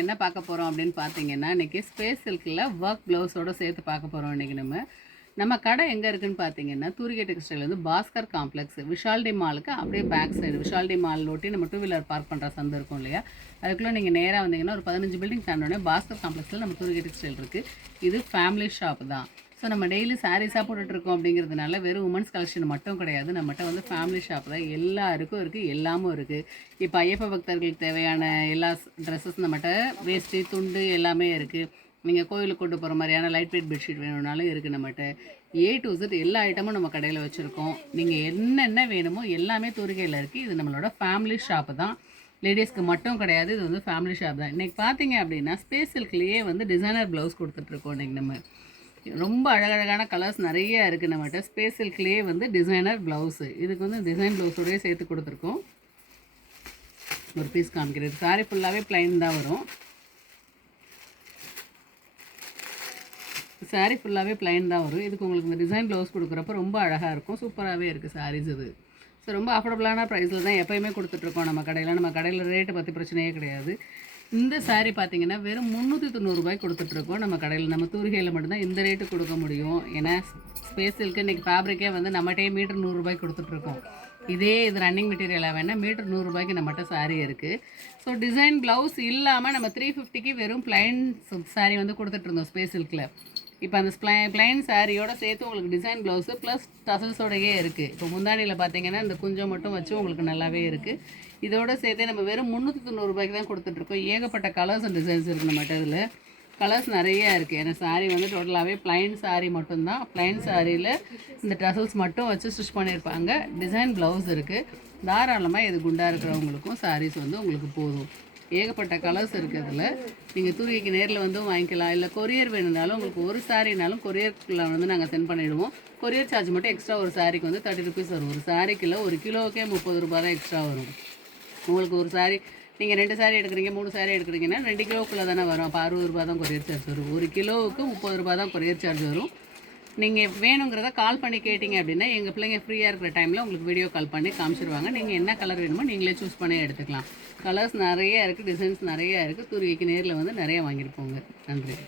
என்ன பார்க்க போகிறோம் அப்படின்னு பார்த்தீங்கன்னா, இன்றைக்கி ஸ்பேஸ் சில்கில் ஒர்க் ப்ளவுஸோடு சேர்த்து பார்க்க போகிறோம். இன்றைக்கி நம்ம கடை எங்கே இருக்குதுன்னு பார்த்தீங்கன்னா, தூரிகை டெக்ஸ்டைல் வந்து பாஸ்கர் காம்ப்ளெக்ஸ் விஷால்டி மாலுக்கு அப்படியே பேக் சைடு விஷால்டி மால் ஒட்டி நம்ம டூ வீலர் பார்க் பண்ணுற சந்தை இருக்கும் இல்லையா, அதுக்குள்ளே நீங்கள் நேராக வந்தீங்கன்னா ஒரு 15 பில்டிங் தாண்டோடனே பாஸ்கர் காம்ப்ளெக்ஸில் நம்ம தூரிகை டெக்ஸ்டைல் இருக்குது. இது ஃபேமிலி ஷாப் தான். ஸோ நம்ம டெய்லி சாரீஸாக போட்டுட்ருக்கோம் அப்படிங்கிறதுனால வெறும் உமன்ஸ் கலெக்ஷன் மட்டும் கிடையாது, நம்மகிட்ட வந்து ஃபேமிலி ஷாப் தான். எல்லாருக்கும் இருக்குது, எல்லாமும் இருக்குது. இப்போ ஐயப்ப பக்தர்களுக்கு தேவையான எல்லா ட்ரெஸ்ஸஸ் நம்மகிட்ட வேஷ்டி துண்டு எல்லாமே இருக்குது. நீங்கள் கோயிலுக்கு கொண்டு போகிற மாதிரியான லைட் வெயிட் பெட்ஷீட் வேணும்னாலும் இருக்குது நம்மகிட்ட. A to Z எல்லா ஐட்டமும் நம்ம கடையில் வச்சுருக்கோம். நீங்கள் என்னென்ன வேணுமோ எல்லாமே தூரிகையில் இருக்குது. இது நம்மளோட ஃபேமிலி ஷாப்பு தான். லேடிஸ்க்கு மட்டும் கிடையாது, இது வந்து ஃபேமிலி ஷாப் தான். இன்றைக்கி பார்த்தீங்க அப்படின்னா ஸ்பேஸ் சில்க்லேயே வந்து டிசைனர் ப்ளவுஸ் கொடுத்துட்ருக்கோம். இன்றைக்கி நம்ம ரொம்ப அழகழகான கலர்ஸ் நிறைய இருக்குது நம்மகிட்ட. ஸ்பேஸ் சில்க்லேயே வந்து டிசைனர் ப்ளவுஸு, இதுக்கு வந்து டிசைன் ப்ளவுஸோடய சேர்த்து கொடுத்துருக்கோம். ஒரு பீஸ் காமிக்கிறது. சாரி ஃபுல்லாகவே ப்ளைன் தான் வரும். சாரீ ஃபுல்லாகவே ப்ளைன் தான் வரும். இதுக்கு உங்களுக்கு இந்த டிசைன் ப்ளவுஸ் கொடுக்குறப்ப ரொம்ப அழகாக இருக்கும். சூப்பராகவே இருக்குது சாரீஸ் இது. ஸோ ரொம்ப அஃபோர்டபுளான ப்ரைஸில் தான் எப்போயுமே கொடுத்துட்ருக்கோம் நம்ம கடையில். நம்ம கடையில் ரேட்டை பற்றி பிரச்சனையே கிடையாது. இந்த சாரீ பார்த்தீங்கன்னா வெறும் 390 ரூபாய்க்கு கொடுத்துட்ருக்கோம் நம்ம கடையில். நம்ம தூரிகையில் மட்டும்தான் இந்த ரேட்டு கொடுக்க முடியும். ஏன்னா ஸ்பேஸ் சில்க்கு இன்றைக்கி ஃபேப்ரிக்கே வந்து நம்மகிட்டே மீட்டர் 100 ரூபாய்க்கு கொடுத்துட்ருக்கோம். இதே இது ரன்னிங் மெட்டீரியலாக வேணால் மீட்டர் 100 ரூபாய்க்கு நம்மகிட்ட சாரீ இருக்குது. ஸோ டிசைன் ப்ளவுஸ் இல்லாமல் நம்ம 350க்கு வெறும் ப்ளைன் சாரீ வந்து கொடுத்துட்ருந்தோம் ஸ்பேஸ் சில்கில். இப்போ அந்த ப்ளைன் சாரியோட சேர்த்து உங்களுக்கு டிசைன் ப்ளவுஸு ப்ளஸ் டசல்ஸோடையே இருக்குது. இப்போ முந்தானியில் பார்த்தீங்கன்னா இந்த குஞ்சம் மட்டும் வச்சு உங்களுக்கு நல்லாவே இருக்குது. இதோட சேர்த்தே நம்ம வெறும் 390 ரூபாய்க்கு தான் கொடுத்துட்ருக்கோம். ஏகப்பட்ட கலர்ஸ் அண்ட் டிசைன்ஸ் இருக்குது நம்மகிட்ட. இதில் கலர்ஸ் நிறையா இருக்குது. ஏன்னா சாரீ வந்து டோட்டலாகவே ப்ளைன் சாரீ மட்டும்தான். ப்ளைன் சாரியில் இந்த டசல்ஸ் மட்டும் வச்சு ஸ்டிச் பண்ணியிருப்பாங்க. டிசைன் ப்ளவுஸ் இருக்குது. தாராளமாக இது குண்டாக இருக்கிறவங்களுக்கும் சாரீஸ் வந்து உங்களுக்கு போதும். ஏகப்பட்ட கலர்ஸ் இருக்குது அதில். நீங்கள் தூரிகைக்கு நேரில் வந்து வாங்கிக்கலாம். இல்லை கொரியர் வேணுனாலும் உங்களுக்கு ஒரு சாரினாலும் கொரியருக்குள்ளே வந்து நாங்கள் சென்ட் பண்ணிவிடுவோம். கொரியர் சார்ஜ் மட்டும் எக்ஸ்ட்ரா ஒரு சாரிக்கு வந்து 30 ருபீஸ் வரும். ஒரு சாரிக்குள்ள ஒரு கிலோவுக்கே 30 ரூபா தான் எக்ஸ்ட்ரா வரும். உங்களுக்கு ஒரு சாரி நீங்கள் 2 சாரி எடுக்கிறீங்க 3 சாரி எடுக்கிறீங்கன்னா 2 கிலோக்குள்ளே தானே வரும். அப்போ 60 ரூபா தான் கொரியர் சார்ஜ் வரும். ஒரு கிலோவுக்கு 30 ரூபா தான் கொரியர் சார்ஜ் வரும். நீங்கள் வேணுங்கிறத கால் பண்ணி கேட்டிங்க அப்படின்னா எங்கள் பிள்ளைங்க ஃப்ரீயாக இருக்கிற டைமில் உங்களுக்கு வீடியோ கால் பண்ணி காமிச்சிருவாங்க. நீங்கள் என்ன கலர் வேணுமோ நீங்களே சூஸ் பண்ணி எடுத்துக்கலாம். கலர்ஸ் நிறையா இருக்குது, டிசைன்ஸ் நிறையா இருக்குது. தூரிகைக்கு நேரில் வந்து நிறையா வாங்கியிருப்போங்க. நன்றி.